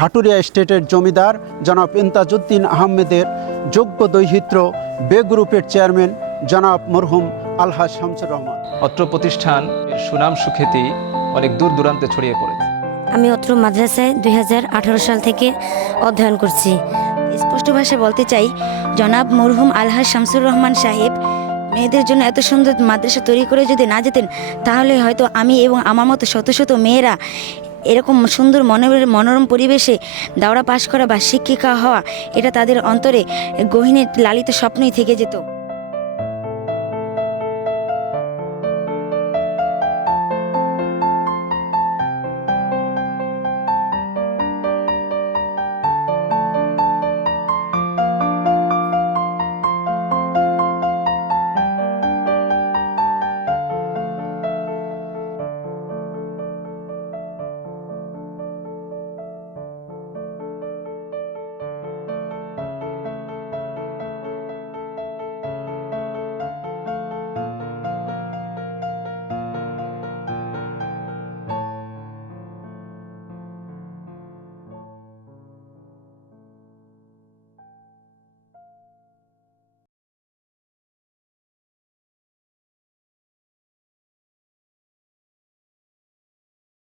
হাটুরিয়া স্টেটের জমিদার জনাব ইমতাজউদ্দিন আহমেদের যোগ্য দৌহিত্র বে গ্রুপের চেয়ারম্যান জনাব মরহুম আলহাজ শামসুর রহমান। অত্র প্রতিষ্ঠান এর সুনাম সুখ্যাতি অনেক দূর দূরান্তে ছড়িয়ে পড়েছে। আমি অত্র মাদ্রাসায় 2018 সাল থেকে অধ্যয়ন করছি। স্পষ্ট ভাষায় বলতে চাই, জনাব মরহুম আলহাজ শামসুর রহমান সাহেব মেয়েদের জন্য এত সুন্দর মাদ্রাসা তৈরি করে যদি না যেতেন, তাহলে হয়তো আমি এবং আমার মতো শত শত মেয়েরা এরকম সুন্দর মনোরম পরিবেশে দাওরা পাশ করা বা শিক্ষিকা হওয়া, এটা তাদের অন্তরে গহীনে লালিত স্বপ্নই থেকে যেত।